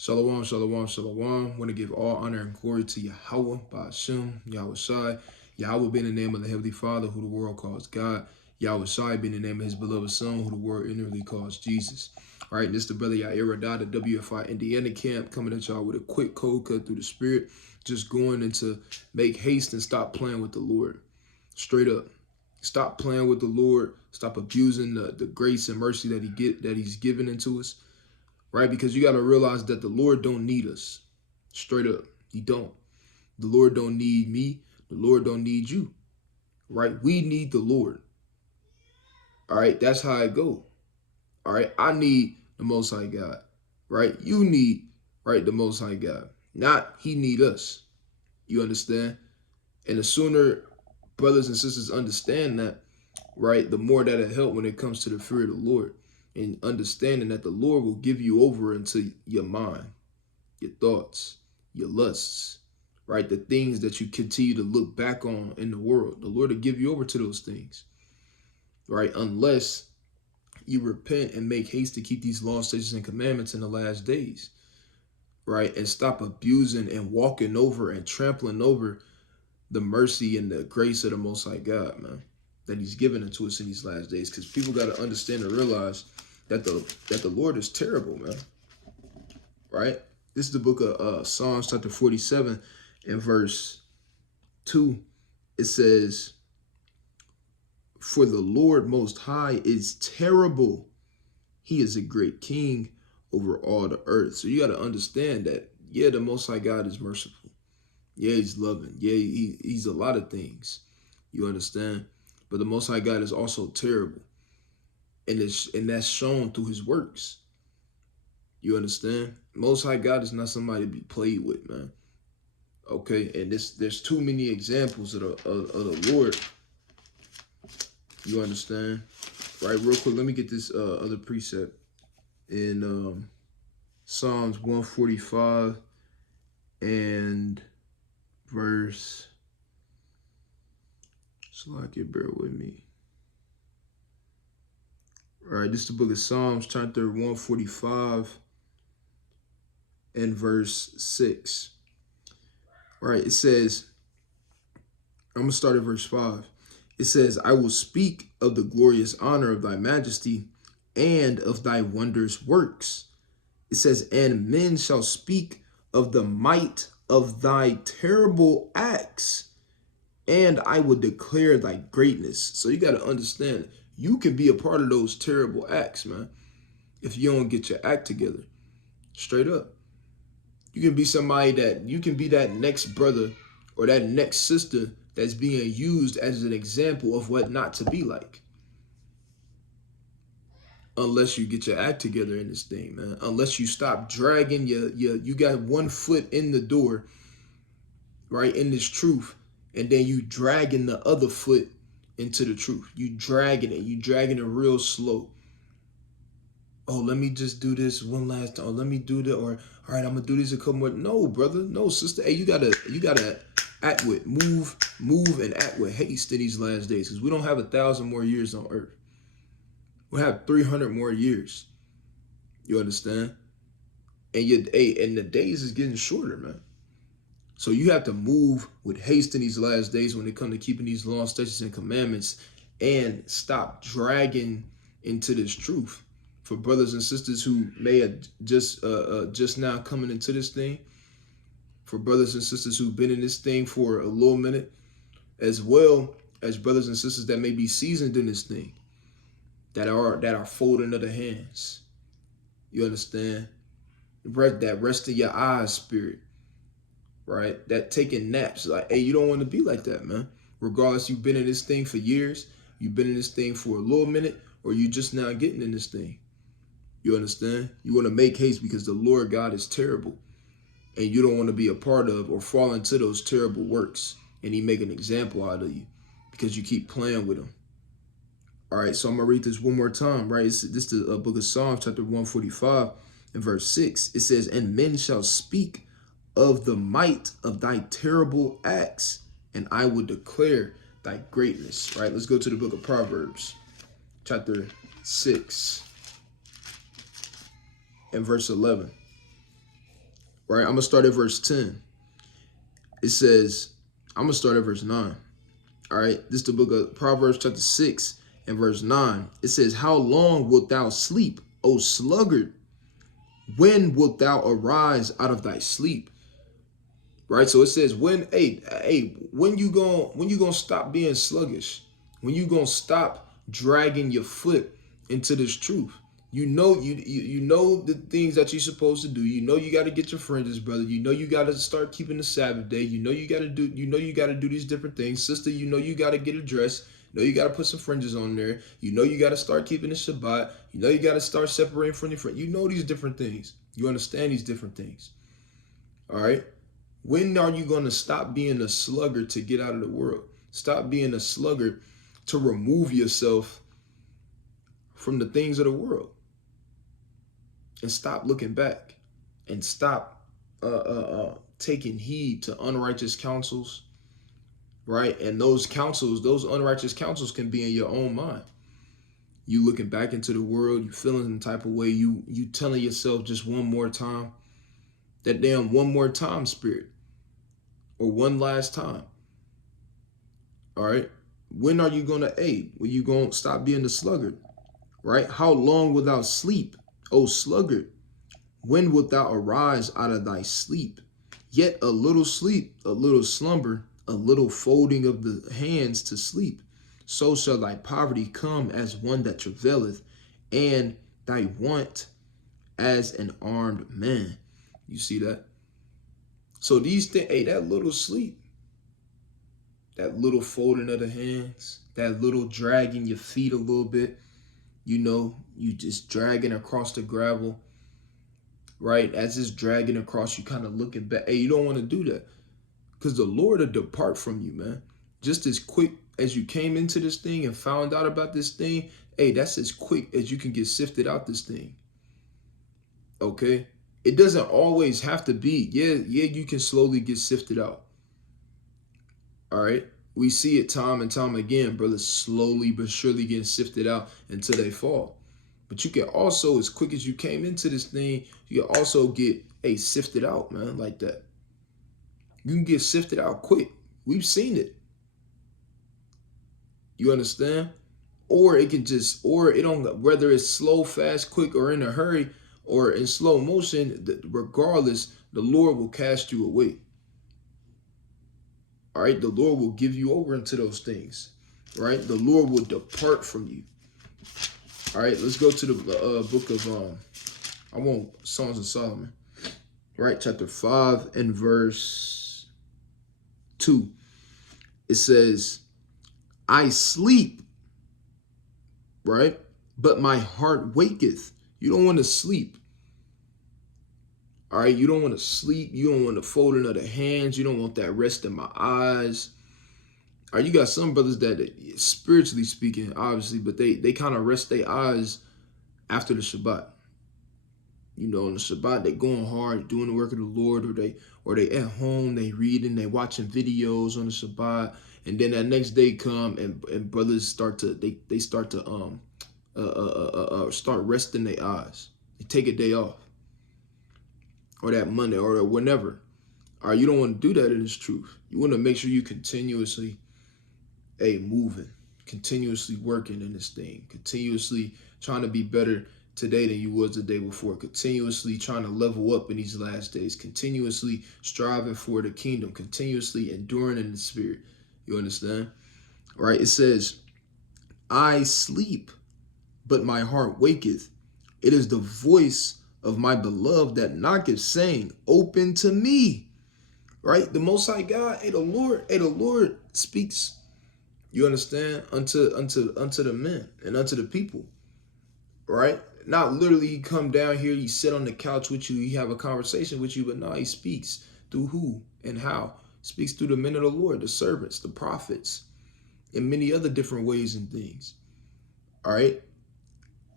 Shalom, shalom, shalom. Want to give all honor and glory to Yahweh, Ba'ashem, Yahweh Shai. Yahweh being the name of the Heavenly Father, who the world calls God. Yahweh Shai being the name of his beloved Son, who the world inwardly calls Jesus. All right, this is the brother Yair Radha, the WFI Indiana camp, coming at y'all with a quick cold cut through the spirit. Just going into make haste and stop playing with the Lord. Straight up. Stop playing with the Lord. Stop abusing the grace and mercy that he's given into us. Right? Because you got to realize that the Lord don't need us. Straight up. He don't. The Lord don't need me. The Lord don't need you. Right? We need the Lord. All right? That's how it go. All right? I need the Most High God. Right? You need, right, the Most High God. Not he need us. You understand? And the sooner brothers and sisters understand that, right, the more that'll help when it comes to the fear of the Lord. And understanding that the Lord will give you over into your mind, your thoughts, your lusts, right? The things that you continue to look back on in the world. The Lord will give you over to those things, right? Unless you repent and make haste to keep these laws, statutes, and commandments in the last days, right? And stop abusing and walking over and trampling over the mercy and the grace of the Most High God, man, that he's given unto us in these last days. Because people got to understand and realize that the Lord is terrible, man. Right? This is the book of Psalms chapter 47 and verse 2. It says, "For the Lord Most High is terrible. He is a great king over all the earth." So you got to understand that, yeah, the Most High God is merciful. Yeah, he's loving. Yeah, he's a lot of things. You understand? But the Most High God is also terrible. And that's shown through his works. You understand? Most High God is not somebody to be played with, man. Okay, and there's too many examples of the Lord. You understand? Right, real quick, let me get this other precept in Psalms 145 and verse. So I can bear with me. All right, this is the book of Psalms, chapter 145 and verse 6. All right, it says, I'm going to start at verse 5. It says, "I will speak of the glorious honor of thy majesty and of thy wondrous works." It says, "And men shall speak of the might of thy terrible acts, and I will declare thy greatness." So you got to understand, you can be a part of those terrible acts, man, if you don't get your act together. Straight up. You can be somebody you can be that next brother or that next sister that's being used as an example of what not to be like. Unless you get your act together in this thing, man. Unless you stop dragging you got one foot in the door, right, in this truth, and then you dragging the other foot into the truth. You dragging it real slow. Oh, let me just do this one last time. Oh, let me do that, or all right, I'm gonna do this a couple more. No, brother, no, sister. Hey, you gotta act with move and act with haste in these last days, because we don't have 1,000 more years on earth. We have 300 more years. You understand? And the days is getting shorter, man. So you have to move with haste in these last days when it comes to keeping these laws, statutes, and commandments, and stop dragging into this truth. For brothers and sisters who may have just now coming into this thing, for brothers and sisters who've been in this thing for a little minute, as well as brothers and sisters that may be seasoned in this thing, that are folding of the hands. You understand? That rest of your eyes spirit, right? That taking naps. Like, hey, you don't want to be like that, man. Regardless, you've been in this thing for years, you've been in this thing for a little minute, or you just now getting in this thing. You understand? You want to make haste because the Lord God is terrible, and you don't want to be a part of or fall into those terrible works, and he make an example out of you because you keep playing with him. All right, so I'm going to read this one more time, right? This is the book of Psalms, chapter 145 and verse 6. It says, "And men shall speak of the might of thy terrible acts, and I will declare thy greatness." Right, let's go to the book of Proverbs, chapter 6 and verse 11. right? I'm going to start at verse 10. It says, I'm going to start at verse 9. All right, this is the book of Proverbs chapter 6 and verse 9. It says, how long wilt thou sleep, O sluggard? When wilt thou arise out of thy sleep? Right, so it says, when you gonna stop being sluggish? When you gonna stop dragging your foot into this truth? You know the things that you're supposed to do. You know you got to get your fringes, brother. You know you got to start keeping the Sabbath day. You know you got to do these different things, sister. You know you got to get a dress. You know you got to put some fringes on there. You know you got to start keeping the Shabbat. You know you got to start separating from your friend. You know these different things. You understand these different things. All right. When are you going to stop being a sluggard to get out of the world? Stop being a sluggard to remove yourself from the things of the world. And stop looking back, and stop taking heed to unrighteous counsels, right? And those unrighteous counsels can be in your own mind. You looking back into the world, you feeling the type of way, you telling yourself just one more time, that damn one more time spirit, or one last time. All right. When are you gonna when you gonna stop being the sluggard? Right? How long without sleep, O sluggard? When wilt thou arise out of thy sleep? Yet a little sleep, a little slumber, a little folding of the hands to sleep. So shall thy poverty come as one that travaileth, and thy want as an armed man. You see that? So these things, that little sleep, that little folding of the hands, that little dragging your feet a little bit, you just dragging across the gravel, right? As it's dragging across, you kind of looking back. You don't want to do that, because the Lord will depart from you, man. Just as quick as you came into this thing and found out about this thing, that's as quick as you can get sifted out this thing. Okay? It doesn't always have to be. Yeah, you can slowly get sifted out. All right? We see it time and time again, brothers slowly but surely getting sifted out until they fall. But you can also, as quick as you came into this thing, you can also get sifted out, man, like that. You can get sifted out quick. We've seen it. You understand? Or it can just, whether it's slow, fast, quick, or in a hurry, or in slow motion, regardless, the Lord will cast you away. All right, the Lord will give you over into those things, right? The Lord will depart from you. All right, let's go to the book of Songs of Solomon, right? Chapter 5 and verse 2. It says, I sleep, right? But my heart waketh. You don't want to sleep. All right, you don't want to sleep. You don't want the folding of the hands. You don't want that rest in my eyes. All right, you got some brothers that, spiritually speaking, obviously, but they kind of rest their eyes after the Shabbat. On the Shabbat, they going hard, doing the work of the Lord, or they at home, they reading, they watching videos on the Shabbat, and then that next day come and brothers start to start resting their eyes. They take a day off, or that Monday, or whenever. All right, you don't want to do that in this truth. You want to make sure you continuously moving, continuously working in this thing, continuously trying to be better today than you was the day before, continuously trying to level up in these last days, continuously striving for the kingdom, continuously enduring in the spirit. You understand? Right? It says, I sleep, but my heart waketh. It is the voice of my beloved that knocketh, saying, open to me. Right? The Most High God, the Lord speaks. You understand? Unto the men and unto the people. Right? Not literally he come down here, he sit on the couch with you, he have a conversation with you, but no, he speaks through who and how. Speaks through the men of the Lord, the servants, the prophets, in many other different ways and things. All right?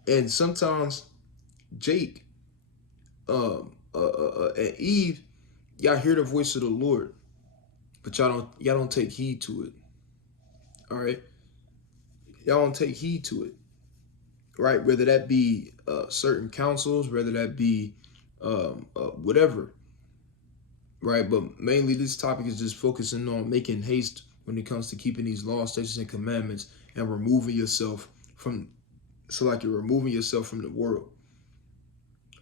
And sometimes Jake and Eve, y'all hear the voice of the Lord, but y'all don't take heed to it. All right? Y'all don't take heed to it. Right? Whether that be certain counsels, whether that be whatever. right? But mainly this topic is just focusing on making haste when it comes to keeping these laws, statutes, and commandments and removing yourself from, so like you're removing yourself from the world.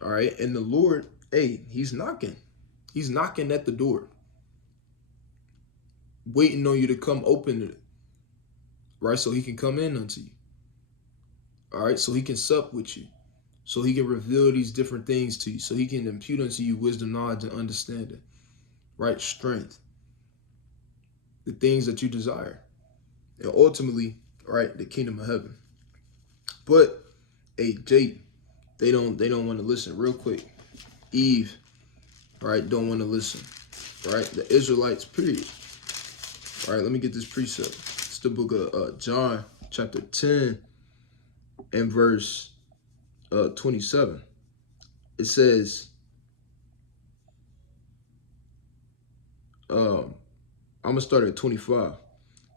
All right. And the Lord, hey, he's knocking. He's knocking at the door, waiting on you to come open it, right? So he can come in unto you. All right. So he can sup with you. So he can reveal these different things to you. So he can impute unto you wisdom, knowledge, and understanding, right? Strength, the things that you desire. And ultimately, right, the kingdom of heaven. But hey, Jake, they don't want to listen. Real quick. Eve, right, don't want to listen. Right? The Israelites, period. All right, let me get this precept. It's the book of John, chapter 10 and verse 27. It says, I'm gonna start at 25.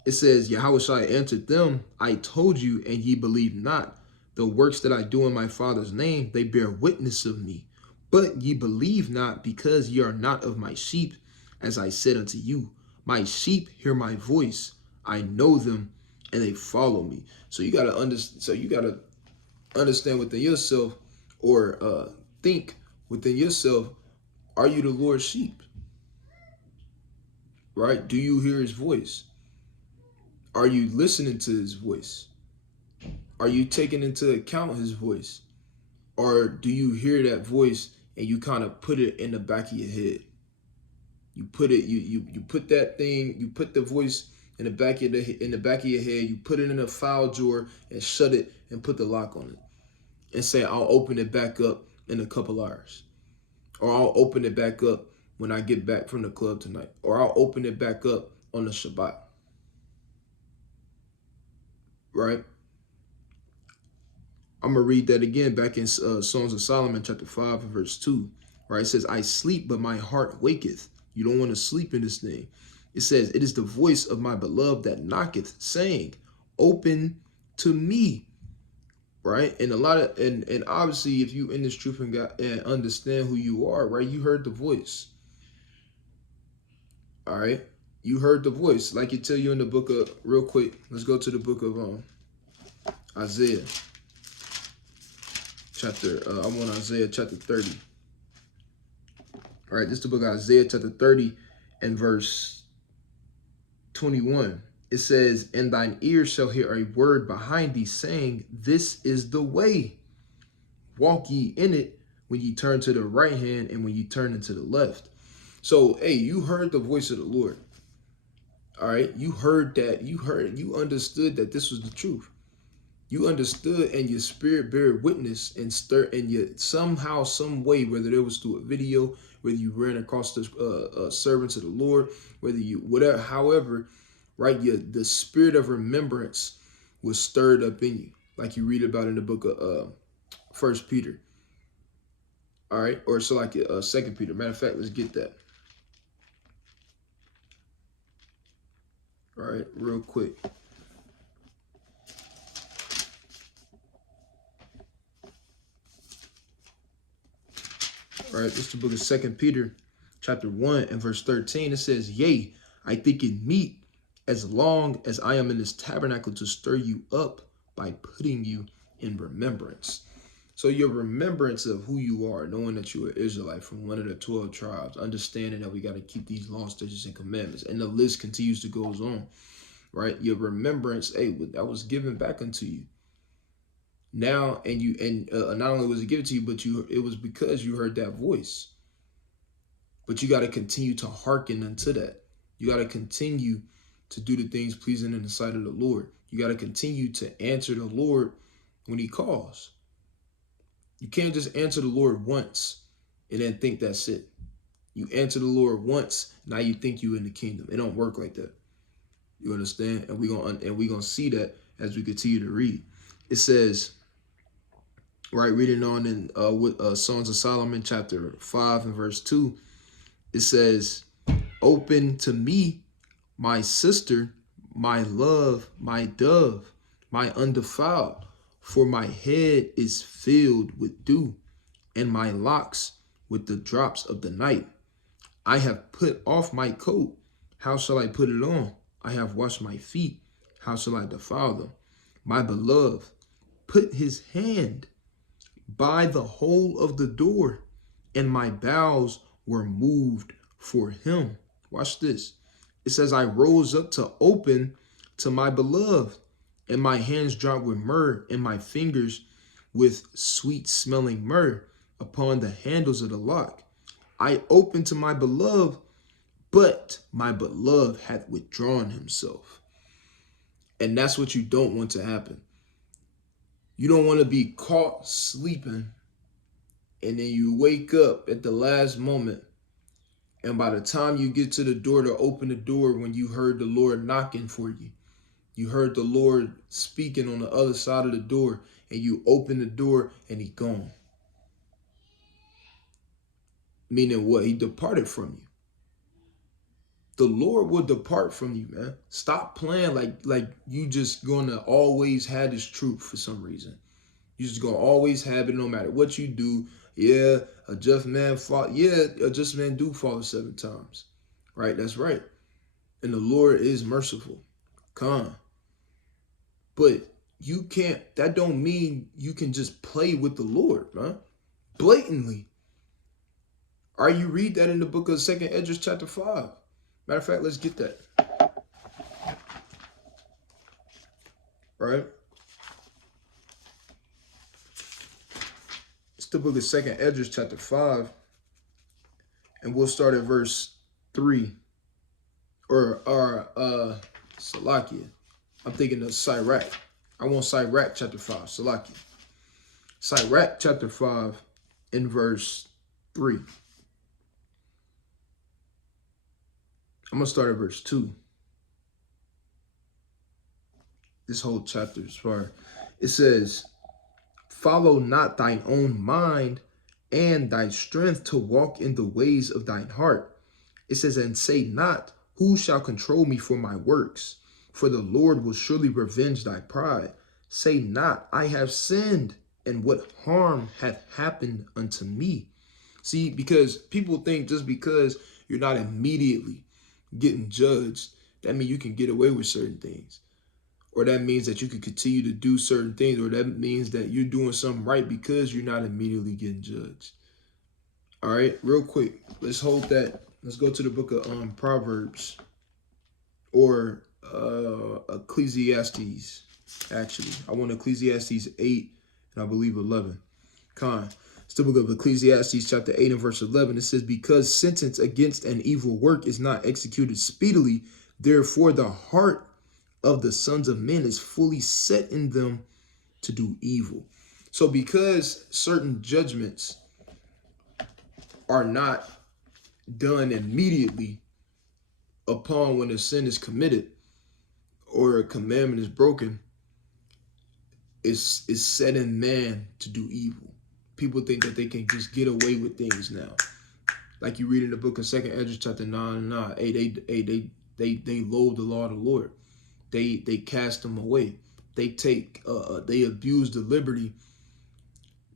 It says, Yahushua answered them, I told you, and ye believe not. The works that I do in my Father's name, they bear witness of me. But ye believe not, because ye are not of my sheep, as I said unto you. My sheep hear my voice. I know them, and they follow me. So you gotta understand. So you gotta understand within yourself, or think within yourself. Are you the Lord's sheep? Right? Do you hear His voice? Are you listening to His voice? Are you taking into account His voice? Or do you hear that voice and you kind of put it in the back of your head? You put it, you put that thing, you put the voice in the back of your head, you put it in a file drawer and shut it and put the lock on it. And say, I'll open it back up in a couple hours. Or I'll open it back up when I get back from the club tonight. Or I'll open it back up on the Shabbat. Right? I'm going to read that again back in Songs of Solomon, chapter 5, and verse 2. Right? It says, I sleep, but my heart waketh. You don't want to sleep in this thing. It says, it is the voice of my beloved that knocketh, saying, open to me. Right? And and obviously, if you in this truth and understand who you are, right? You heard the voice. All right? You heard the voice. Like it tell you in the book of, real quick, let's go to the book of Isaiah. I want Isaiah chapter 30. All right, this is the book of Isaiah chapter 30 and verse 21. It says, and thine ears shall hear a word behind thee saying, this is the way. Walk ye in it when ye turn to the right hand and when ye turn into the left. So, hey, you heard the voice of the Lord. All right, you heard that. You understood that this was the truth. You understood, and your spirit bear witness and stir, and you somehow, some way, whether it was through a video, whether you ran across the servants of the Lord, whether you whatever, however, right? The spirit of remembrance was stirred up in you, like you read about in the book of 1 Peter. All right, or so like 2 Peter. Matter of fact, let's get that. All right, real quick. All right, this is the book of 2 Peter, chapter 1 and verse 13. It says, yea, I think it meet, as long as I am in this tabernacle, to stir you up by putting you in remembrance. So your remembrance of who you are, knowing that you are Israelite from one of the 12 tribes, understanding that we got to keep these laws, statutes, and commandments. And the list continues to go on, right? Your remembrance, hey, that was given back unto you. Now, and not only was it given to you, but it was because you heard that voice. But you got to continue to hearken unto that. You got to continue to do the things pleasing in the sight of the Lord. You got to continue to answer the Lord when he calls. You can't just answer the Lord once and then think that's it. You answer the Lord once, now you think you in the kingdom. It don't work like that. You understand? And we're gonna see that as we continue to read. It says, right, reading on in with Songs of Solomon, chapter 5 and verse 2, it says, open to me, my sister, my love, my dove, my undefiled, for my head is filled with dew, and my locks with the drops of the night. I have put off my coat. How shall I put it on? I have washed my feet. How shall I defile them? My beloved put his hand by the hole of the door, and my bowels were moved for him. Watch this. It says, I rose up to open to my beloved, and my hands dropped with myrrh, and my fingers with sweet smelling myrrh upon the handles of the lock. I opened to my beloved, but my beloved hath withdrawn himself. And that's what you don't want to happen. You don't want to be caught sleeping, and then you wake up at the last moment, and by the time you get to the door to open the door, when you heard the Lord knocking for you, you heard the Lord speaking on the other side of the door, and you open the door and he gone. Meaning what? He departed from you. The Lord will depart from you, man. Stop playing like you just gonna always have this truth for some reason. You just gonna always have it no matter what you do. Yeah, a just man fall. Yeah, a just man do fall 7 times. Right? That's right. And the Lord is merciful. Come. But you can't, that don't mean you can just play with the Lord, man. Blatantly. Are you read that in the book of 2nd Esdras chapter 5? Matter of fact, let's get that. Right? It's the book of 2nd Esdras chapter 5. And we'll start at verse 3. Or Salakia. I'm thinking of Sirach. I want Sirach chapter 5. Salakia. Sirach chapter 5 in verse 3. I'm going to start at verse 2. This whole chapter is fire. It says, follow not thine own mind and thy strength to walk in the ways of thine heart. It says, and say not, who shall control me for my works? For the Lord will surely revenge thy pride. Say not, I have sinned, and what harm hath happened unto me? See, because people think just because you're not immediately getting judged, that means you can get away with certain things. Or that means that you can continue to do certain things. Or that means that you're doing something right because you're not immediately getting judged. All right, real quick, let's hold that. Let's go to the book of Proverbs or Ecclesiastes. Actually, I want Ecclesiastes 8 and I believe 11. It's the book of Ecclesiastes chapter 8 and verse 11. It says, because sentence against an evil work is not executed speedily, therefore the heart of the sons of men is fully set in them to do evil. So because certain judgments are not done immediately upon when a sin is committed or a commandment is broken, is set in man to do evil. People think that they can just get away with things now. Like you read in the book of 2nd Esdras chapter 9 and 9. They loathe the law of the Lord. They cast them away. They abuse the liberty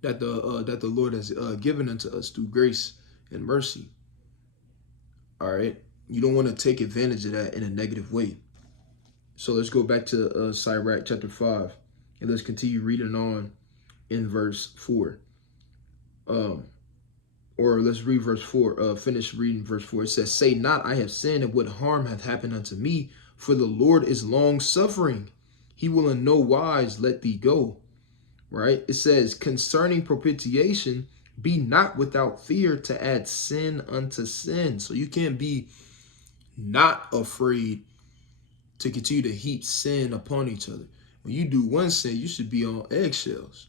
that the Lord has given unto us through grace and mercy. All right. You don't want to take advantage of that in a negative way. So let's go back to Sirach chapter 5 and let's continue reading on in verse 4. Or let's read verse 4, finish reading verse 4. It says, say not, I have sinned, and what harm hath happened unto me? For the Lord is long suffering. He will in no wise let thee go. Right? It says, concerning propitiation, be not without fear to add sin unto sin. So you can't be not afraid to continue to heap sin upon each other. When you do one sin, you should be on eggshells,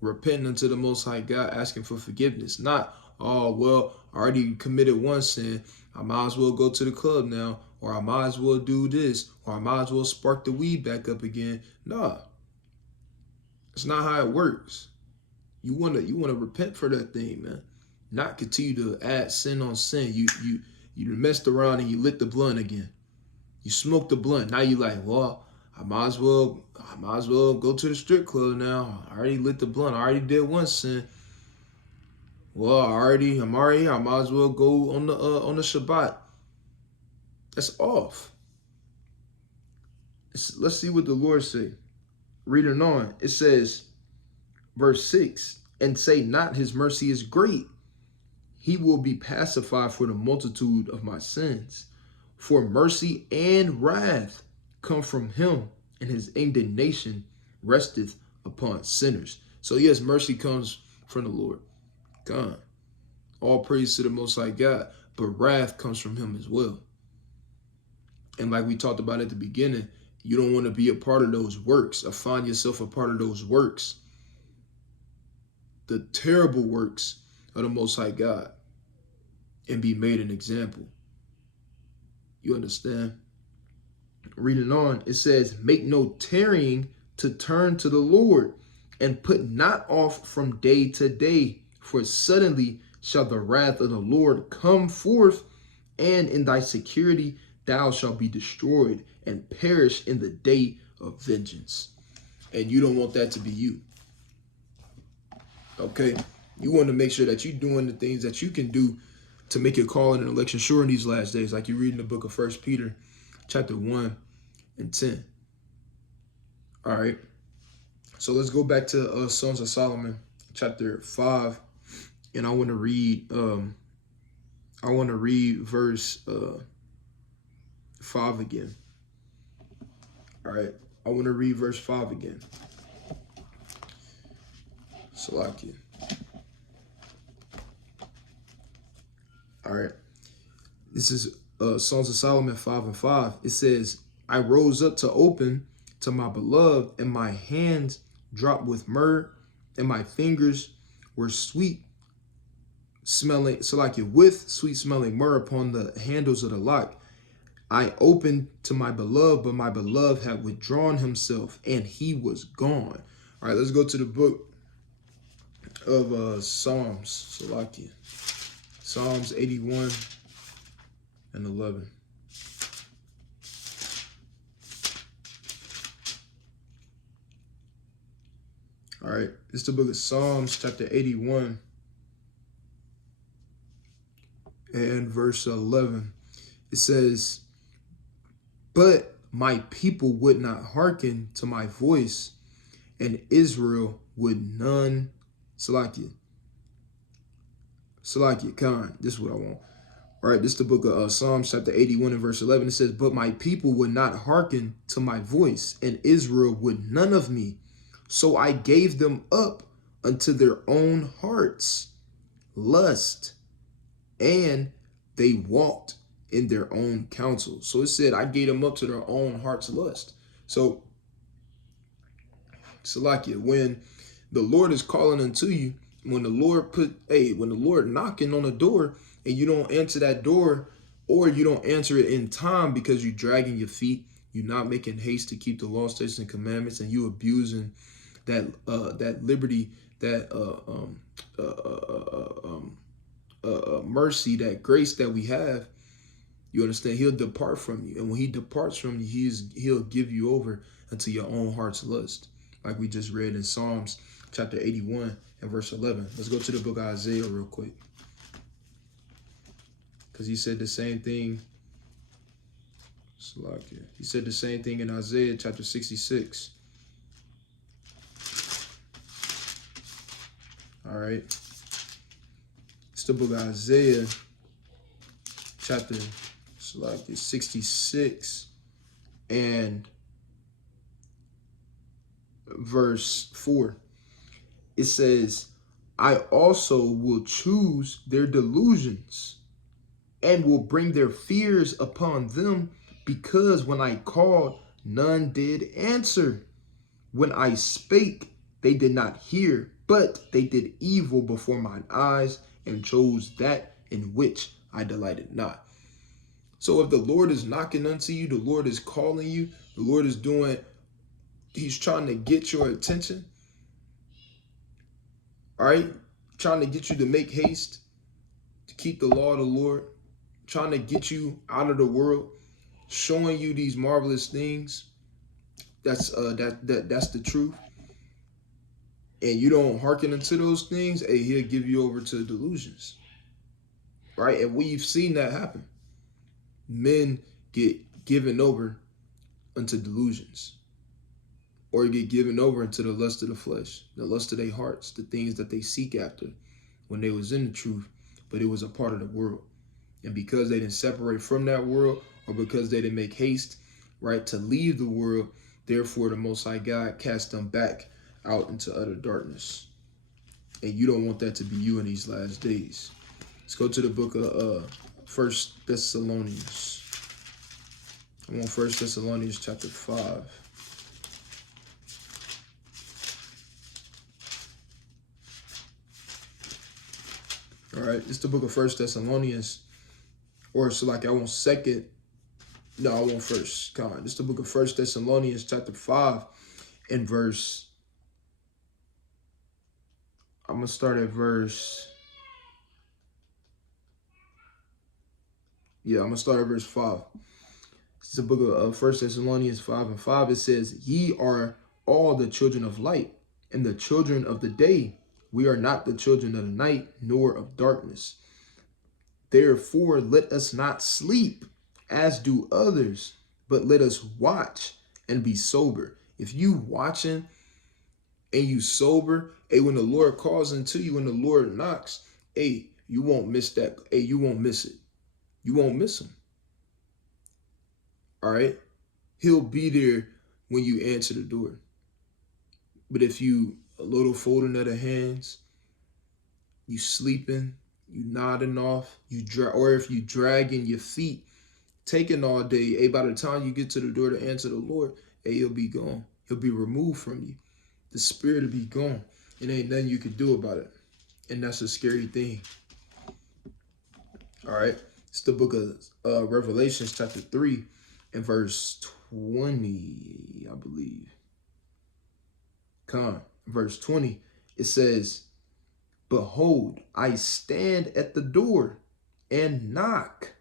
repenting unto the Most High God, asking for forgiveness. Not, oh, well, I already committed one sin. I might as well go to the club now, or I might as well do this, or I might as well spark the weed back up again. Nah, that's not how it works. You wanna repent for that thing, man. Not continue to add sin on sin. You messed around and you lit the blunt again. You smoked the blunt. Now you like, well, I might as well go to the strip club now. I already lit the blunt. I already did one sin. Well, I'm already here. I might as well go on the Shabbat. That's off. Let's see what the Lord say. Reading on, it says, verse 6, and say not his mercy is great. He will be pacified for the multitude of my sins. For mercy and wrath come from him, and his indignation resteth upon sinners. So yes, mercy comes from the Lord God. All praise to the Most High God, but wrath comes from him as well. And like we talked about at the beginning, you don't want to be a part of those works or find yourself a part of those works, the terrible works of the Most High God, and be made an example. You understand? Reading on, it says, make no tarrying to turn to the Lord, and put not off from day to day, for suddenly shall the wrath of the Lord come forth, and in thy security thou shalt be destroyed and perish in the day of vengeance. And you don't want that to be you. Okay? You want to make sure that you're doing the things that you can do to make your calling and election sure in these last days, like you read in the book of 1 Peter, chapter 1 and 10. All right. So let's go back to Songs of Solomon, chapter 5, and I want to read verse 5 again. All right. I want to read verse 5 again. Salakia. All right. This is Songs of Solomon 5 and 5. It says, I rose up to open to my beloved, and my hands dropped with myrrh, and my fingers were sweet smelling, Salakia, with sweet smelling myrrh upon the handles of the lock. I opened to my beloved, but my beloved had withdrawn himself, and he was gone. All right, let's go to the book of Psalms, Salakia. Psalms 81 and 11. All right, this is the book of Psalms, chapter 81 and verse 11. It says, but my people would not hearken to my voice, and Israel would none. Salakia, Khan, this is what I want. All right, this is the book of Psalms, chapter 81 and verse 11. It says, but my people would not hearken to my voice, and Israel would none of me. So I gave them up unto their own hearts' lust, and they walked in their own counsel. So it said, I gave them up to their own heart's lust. So, Salakia, when the Lord is calling unto you, when the Lord knocking on the door and you don't answer that door, or you don't answer it in time because you're dragging your feet, you're not making haste to keep the law, statutes, and commandments, and you abusing that liberty, that mercy, that grace that we have, you understand, he'll depart from you. And when he departs from you, he'll give you over unto your own heart's lust, like we just read in Psalms chapter 81 and verse 11. Let's go to the book of Isaiah real quick, because he said the same thing. He said the same thing in Isaiah chapter 66. All right. It's the book of Isaiah chapter 66 and verse 4. It says, I also will choose their delusions and will bring their fears upon them, because when I called, none did answer. When I spake, they did not hear, but they did evil before mine eyes and chose that in which I delighted not. So if the Lord is knocking unto you, the Lord is calling you, the Lord is he's trying to get your attention. All right? Trying to get you to make haste, to keep the law of the Lord, trying to get you out of the world, showing you these marvelous things. That's the truth. and you don't hearken unto those things, hey, he'll give you over to delusions, right? And we've seen that happen. Men get given over unto delusions, or get given over into the lust of the flesh, the lust of their hearts, the things that they seek after when they was in the truth, but it was a part of the world. And because they didn't separate from that world, or because they didn't make haste, right, to leave the world, therefore the Most High God cast them back out into utter darkness. And you don't want that to be you in these last days. Let's go to the book of First Thessalonians. I'm on First Thessalonians chapter 5. All right, it's the book of First Thessalonians, or so like I want second. No, I want first. Come on, it's the book of First Thessalonians chapter 5 and verse. I'm gonna start at verse. Yeah, I'm gonna start at verse 5. It's the book of First Thessalonians 5:5. It says, "Ye are all the children of light and the children of the day. We are not the children of the night, nor of darkness. Therefore, let us not sleep as do others, but let us watch and be sober." If you watching and you sober, hey, when the Lord calls into you, when the Lord knocks, hey, you won't miss that. Hey, you won't miss it. You won't miss him. All right? He'll be there when you answer the door. But if you a little folding of the hands, you sleeping, you nodding off, or if you dragging your feet, taking all day, hey, by the time you get to the door to answer the Lord, hey, he'll be gone. He'll be removed from you. The spirit will be gone. And ain't nothing you can do about it. And that's a scary thing. All right. It's the book of Revelations chapter 3 and verse 20, I believe. Come on. Verse 20. It says, "Behold, I stand at the door and knock.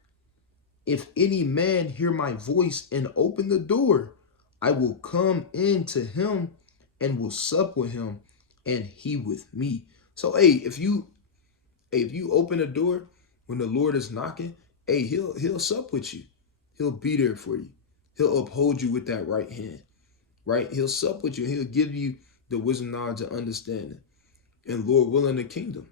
If any man hear my voice and open the door, I will come in to him and will sup with him and he with me." So, hey, if you open the door when the Lord is knocking, hey, he'll sup with you. He'll be there for you. He'll uphold you with that right hand, right? He'll sup with you. He'll give you the wisdom, knowledge, and understanding, and Lord willing, the kingdom.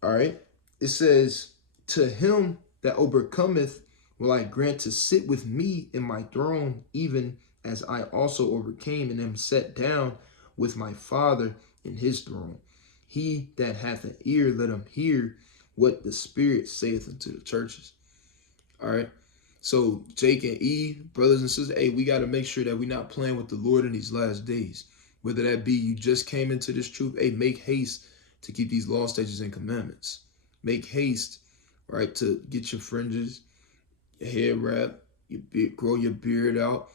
All right. It says, "To him that overcometh will I grant to sit with me in my throne, even as I also overcame and am set down with my Father in his throne. He that hath an ear, let him hear what the Spirit saith unto the churches." All right. So Jake and Eve, brothers and sisters, hey, we got to make sure that we're not playing with the Lord in these last days. Whether that be you just came into this truth, hey, make haste to keep these law, statutes, and commandments. Make haste, right, to get your fringes, your hair wrap, grow your beard out,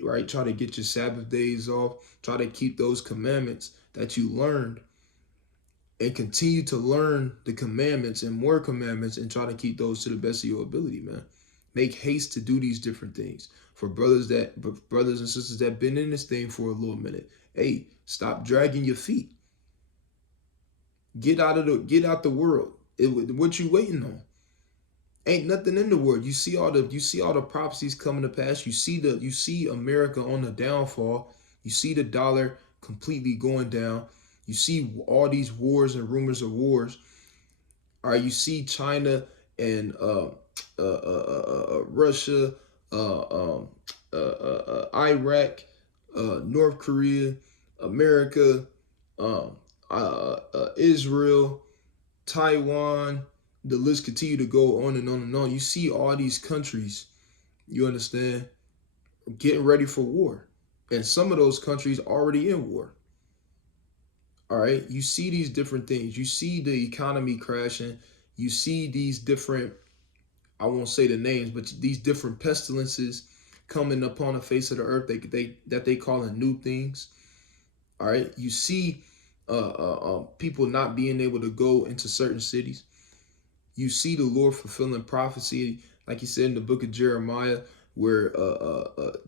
right? Try to get your Sabbath days off. Try to keep those commandments that you learned, and continue to learn the commandments and more commandments, and try to keep those to the best of your ability, man. Make haste to do these different things. For brothers and sisters that been in this thing for a little minute, hey, stop dragging your feet. Get out the world. What you waiting on? Ain't nothing in the world. You see all the prophecies coming to pass. You see America on the downfall. You see the dollar completely going down. You see all these wars and rumors of wars. All right, you see China and Russia, Iraq, North Korea, America, Israel, Taiwan. The list continue to go on and on and on. You see all these countries, you understand, getting ready for war. And some of those countries already in war. All right. You see these different things. You see the economy crashing. You see these different, I won't say the names, but these different pestilences coming upon the face of the earth that they call new things. All right. You see people not being able to go into certain cities. You see the Lord fulfilling prophecy, like he said in the book of Jeremiah, where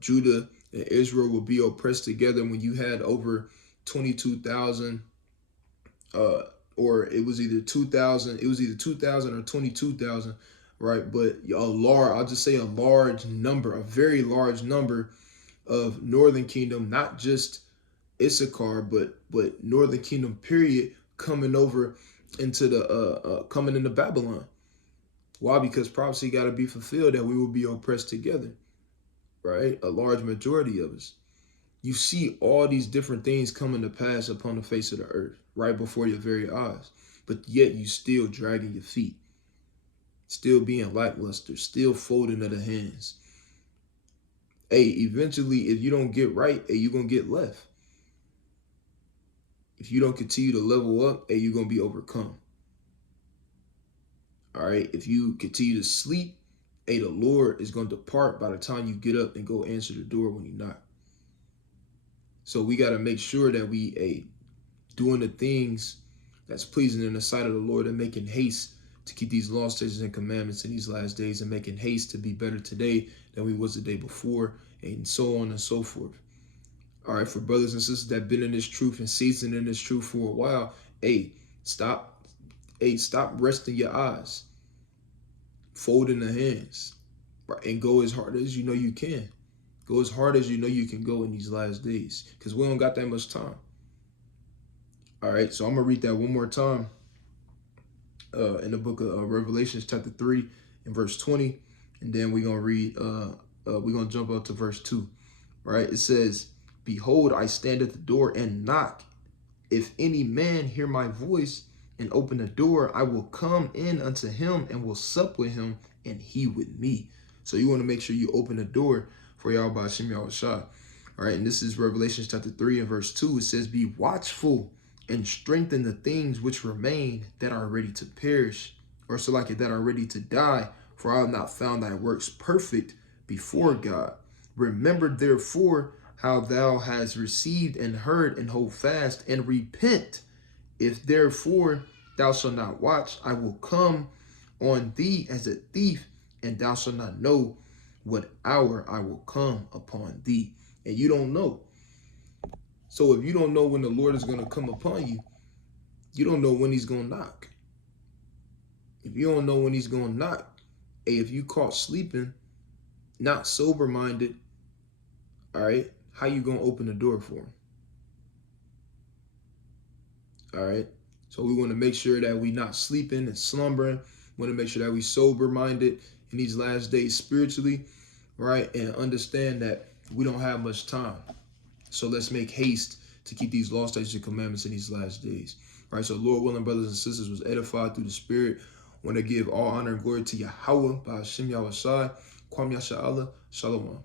Judah and Israel will be oppressed together when you had over 22,000, or it was either 2,000. It was either 2,000 or 22,000, right? But I'll just say a large number, a very large number of Northern Kingdom, not just Issachar, but Northern Kingdom period, coming over into the coming into Babylon. Why? Because prophecy got to be fulfilled that we will be oppressed together, right? A large majority of us. You see all these different things coming to pass upon the face of the earth right before your very eyes, but yet you still dragging your feet, still being lackluster, still folding of the hands. Hey, eventually, if you don't get right, hey, you're going to get left. If you don't continue to level up, hey, you're going to be overcome. All right. If you continue to sleep, hey, the Lord is going to depart by the time you get up and go answer the door when you knock. So we got to make sure that we doing the things that's pleasing in the sight of the Lord, and making haste to keep these laws, statutes, and commandments in these last days, and making haste to be better today than we was the day before, and so on and so forth. All right, for brothers and sisters that been in this truth and seasoned in this truth for a while, hey, stop resting your eyes, folding the hands, right, and go as hard as you know you can. Go as hard as you know you can go in these last days, because we don't got that much time. All right, so I'm going to read that one more time in the book of Revelations chapter 3 and verse 20. And then we're going to read, we're going to jump up to verse 2. Right, it says, "Behold, I stand at the door and knock. If any man hear my voice and open the door, I will come in unto him and will sup with him and he with me." So you want to make sure you open the door for Yahweh Hashem Yahushua. All right, and this is Revelation chapter 3 and verse 2. It says, "Be watchful and strengthen the things which remain that are ready to perish, or so like it, that are ready to die, for I have not found thy works perfect before God. Remember therefore how thou hast received and heard, and hold fast and repent. If therefore thou shalt not watch, I will come on thee as a thief, and thou shalt not know what hour I will come upon thee." And you don't know. So if you don't know when the Lord is going to come upon you, you don't know when he's going to knock. If you don't know when he's going to knock, hey, if you caught sleeping, not sober-minded, all right, how you going to open the door for him? All right, so we want to make sure that we not sleeping and slumbering. We want to make sure that we sober-minded in these last days spiritually, right, and understand that we don't have much time. So let's make haste to keep these law, statutes, and commandments in these last days. All right, so Lord willing, brothers and sisters, was edified through the Spirit. Want to give all honor and glory to Yahweh by Hashem Yahushua. Kwam Yasha Allah. Shalom.